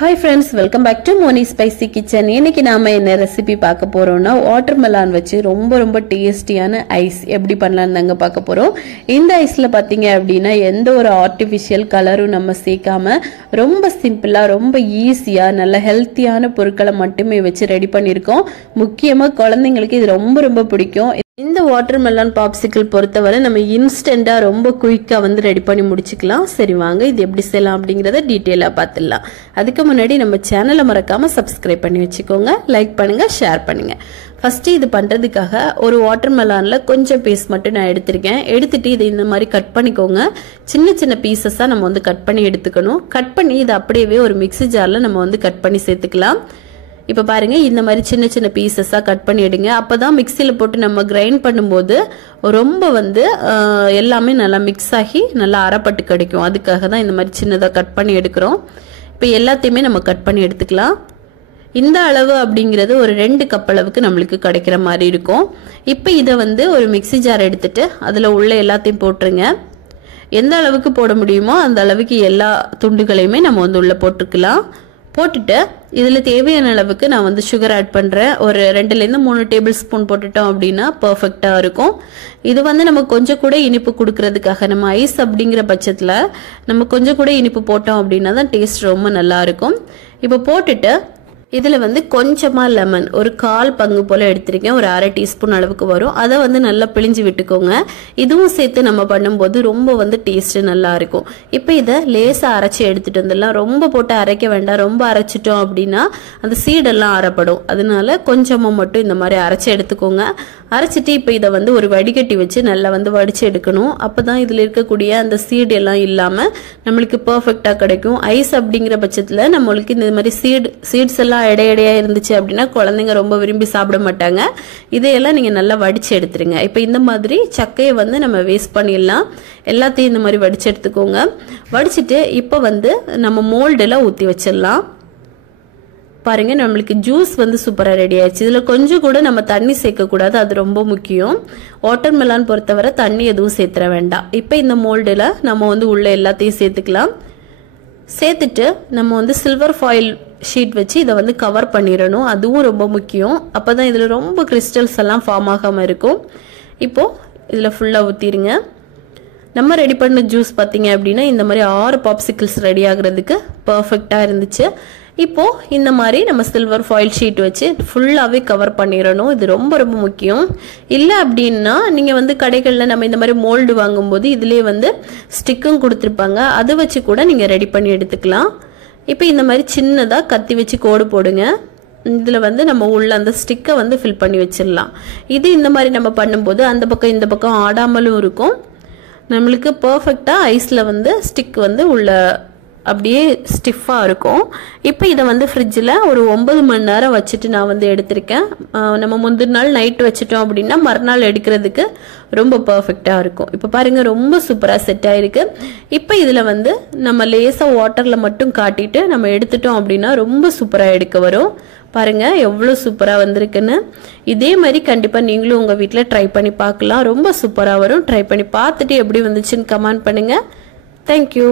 Hi friends, welcome back to Moni Spicy Kitchen. இன்னைக்கு நாம என்ன ரெசிபி பார்க்க போறோம்னா வாட்டர்மெலன் வச்சு ரொம்ப டேஸ்டியான ஐஸ் எப்படி பண்ணலாம்னு பார்க்க போறோம். இந்த ஐஸ்ல பாத்தீங்க அப்படினா எந்த ஒரு ஆர்ட்டிஃபிஷியல் கலரும் நம்ம சேர்க்காம ரொம்ப சிம்பிளா ரொம்ப ஈஸியா நல்ல ஹெல்தியான பொருட்களை மட்டுமே வச்சு ரெடி பண்ணிருக்கோம். முக்கியமா குழந்தைகளுக்கு இது ரொம்ப பிடிக்கும். இந்த வாட்டர்மெலன் பாப்சிக்கிள் பொறுத்தவரை நம்ம இன்ஸ்டன்ட்டா ரொம்ப குயிக்கா வந்து ரெடி பண்ணி முடிச்சுக்கலாம். சரி வாங்க இது எப்படி செய்யலாம் அப்படிங்கறத டீடைலா பார்த்துடலாம். அதுக்கு முன்னாடி நம்ம சேனலை மறக்காம சப்ஸ்கிரைப் பண்ணி வச்சுக்கோங்க, லைக் பண்ணுங்க, ஷேர் பண்ணுங்க. ஃபர்ஸ்ட் இது பண்றதுக்காக ஒரு வாட்டர்மெலன்ல கொஞ்சம் பீஸ் மட்டும் நான் எடுத்திருக்கேன். எடுத்துட்டு இதை இந்த மாதிரி கட் பண்ணிக்கோங்க. சின்ன பீசஸா நம்ம வந்து கட் பண்ணி எடுத்துக்கணும். கட் பண்ணி இதை அப்படியே ஒரு மிக்ஸி ஜார்ல நம்ம வந்து கட் பண்ணி சேர்த்துக்கலாம். இப்போ பாருங்க இந்த மாதிரி சின்ன பீசஸா கட் பண்ணி எடுங்க. அப்பதான் மிக்ஸில போட்டு நம்ம கிரைண்ட் பண்ணும்போது ரொம்ப வந்து எல்லாமே நல்லா மிக்ஸ் ஆகி நல்லா அரைப்பட்டு கிடைக்கும். அதுக்காக தான் இந்த மாதிரி சின்னதா கட் பண்ணி எடுக்கிறோம். இப்போ எல்லாத்தையுமே நம்ம கட் பண்ணி எடுத்துக்கலாம். இந்த அளவு அப்படிங்கிறது ஒரு 2 கப் அளவுக்கு நம்மளுக்கு கிடைக்கிற மாதிரி இருக்கும். இப்போ இதை வந்து ஒரு மிக்ஸி ஜார் எடுத்துட்டு அதுல உள்ள எல்லாத்தையும் போட்டுருங்க. எந்த அளவுக்கு போட முடியுமோ அந்த அளவுக்கு எல்லா துண்டுகளையுமே நம்ம வந்து உள்ள போட்டுக்கலாம். போட்டுட்டு இதில் தேவையான அளவுக்கு நான் வந்து சுகர் ஆட் பண்ணுறேன். ஒரு 2லேருந்து 3 டேபிள் ஸ்பூன் போட்டுட்டோம் அப்படின்னா பர்ஃபெக்டாக இருக்கும். இது வந்து நம்ம கொஞ்சம் கூட இனிப்பு கொடுக்கறதுக்காக நம்ம ஐஸ் அப்படிங்கிற பட்சத்தில் நம்ம கொஞ்சம் கூட இனிப்பு போட்டோம் அப்படின்னா தான் டேஸ்ட் ரொம்ப நல்லா இருக்கும். இப்போ போட்டுட்டு இதில் வந்து கொஞ்சமாக லெமன் ஒரு 1/4 பங்கு போல் எடுத்திருக்கேன். ஒரு 1/2 டீஸ்பூன் அளவுக்கு வரும். அதை வந்து நல்லா பிழிஞ்சு விட்டுக்கோங்க. இதுவும் சேர்த்து நம்ம பண்ணும்போது ரொம்ப வந்து டேஸ்ட் நல்லா இருக்கும். இப்போ இதை லேசாக அரைச்சி எடுத்துட்டு வந்துடலாம். ரொம்ப போட்டு அரைக்க வேண்டாம். ரொம்ப அரைச்சிட்டோம் அப்படின்னா அந்த சீடெல்லாம் அரைப்படும். அதனால கொஞ்சமாக மட்டும் இந்த மாதிரி அரைச்சி எடுத்துக்கோங்க. அரைச்சிட்டு இப்போ இதை வந்து ஒரு வடிகட்டி வச்சு நல்லா வந்து வடிச்சு எடுக்கணும். அப்போதான் இதில் இருக்கக்கூடிய அந்த சீடு எல்லாம் இல்லாமல் நம்மளுக்கு பர்ஃபெக்டாக கிடைக்கும். ஐஸ் அப்படிங்கிற பட்சத்தில் நம்மளுக்கு இந்த மாதிரி சீட்ஸ் எல்லாம் எடையா இருந்துச்சு அப்படின்னா குழந்தைங்க ரொம்ப விரும்பி சாப்பிட மாட்டாங்க. இதையெல்லாம் நீங்க நல்லா வடிச்சு எடுத்துருங்க. இப்போ இந்த மாதிரி சக்கையை வந்து நம்ம வேஸ்ட் பண்ணிடலாம். எல்லாத்தையும் இந்த மாதிரி வடிச்சு எடுத்துக்கோங்க. வடிச்சிட்டு இப்போ வந்து நம்ம மோல்டுல ஊற்றி வச்சிடலாம். பாருங்க நம்மளுக்கு ஜூஸ் வந்து சூப்பரா ரெடி ஆயிடுச்சு. இதுல கொஞ்சம் கூட நம்ம தண்ணி சேர்க்க கூடாது, அது ரொம்ப முக்கியம். வாட்டர்மெலன் பொறுத்தவரை தண்ணி எதுவும் சேர்த்துற வேண்டாம். இப்போ இந்த மோல்டுல நம்ம வந்து உள்ள எல்லாத்தையும் சேர்த்துக்கலாம். சேர்த்துட்டு நம்ம வந்து சில்வர் ஃபாயில் ஷீட் வச்சு இதை வந்து கவர் பண்ணிடணும். அதுவும் ரொம்ப முக்கியம். அப்பதான் இதுல ரொம்ப கிறிஸ்டல்ஸ் எல்லாம் ஃபார்ம் ஆகாம இருக்கும். இப்போ இதுல ஃபுல்லா ஊத்திருங்க. நம்ம ரெடி பண்ண ஜூஸ் பார்த்தீங்க அப்படின்னா இந்த மாதிரி 6 பாப்சிக்கிள்ஸ் ரெடி ஆகுறதுக்கு பர்ஃபெக்டா இருந்துச்சு. இப்போ இந்த மாதிரி நம்ம சில்வர் ஃபாயில் ஷீட் வச்சு ஃபுல்லாவே கவர் பண்ணிடணும். இது ரொம்ப முக்கியம். இல்லை அப்படின்னா நீங்க வந்து கடைகளில் நம்ம இந்த மாதிரி மோல்டு வாங்கும்போது இதுலேயே வந்து ஸ்டிக்கும் கொடுத்துருப்பாங்க. அதை வச்சு கூட நீங்க ரெடி பண்ணி எடுத்துக்கலாம். இப்போ இந்த மாதிரி சின்னதாக கத்தி வச்சு கோடு போடுங்க. இதில் வந்து நம்ம உள்ள அந்த ஸ்டிக்கை வந்து ஃபில் பண்ணி வச்சிடலாம். இது இந்த மாதிரி நம்ம பண்ணும்போது அந்த பக்கம் இந்த பக்கம் ஆடாமலும் இருக்கும். நம்மளுக்கு பர்ஃபெக்டாக ஐஸில் வந்து ஸ்டிக் வந்து உள்ள அப்படியே ஸ்டிஃபாக இருக்கும். இப்போ இதை வந்து ஃப்ரிட்ஜில் ஒரு 9 மணி நேரம் வச்சுட்டு நான் வந்து எடுத்திருக்கேன். நம்ம முந்தின நாள் நைட்டு வச்சுட்டோம் அப்படின்னா மறுநாள் எடுக்கிறதுக்கு ரொம்ப பர்ஃபெக்டாக இருக்கும். இப்போ பாருங்க ரொம்ப சூப்பராக செட் ஆயிருக்கு. இப்போ இதில் வந்து நம்ம லேசாக வாட்டரில் மட்டும் காட்டிட்டு நம்ம எடுத்துட்டோம் அப்படின்னா ரொம்ப சூப்பராக எடுக்க வரும். பாருங்க எவ்வளோ சூப்பராக வந்திருக்குன்னு. இதே மாதிரி கண்டிப்பாக நீங்களும் உங்கள் வீட்டில் ட்ரை பண்ணி பார்க்கலாம். ரொம்ப சூப்பராக வரும். ட்ரை பண்ணி பார்த்துட்டு எப்படி வந்துச்சுன்னு கமெண்ட் பண்ணுங்க. தேங்க்யூ.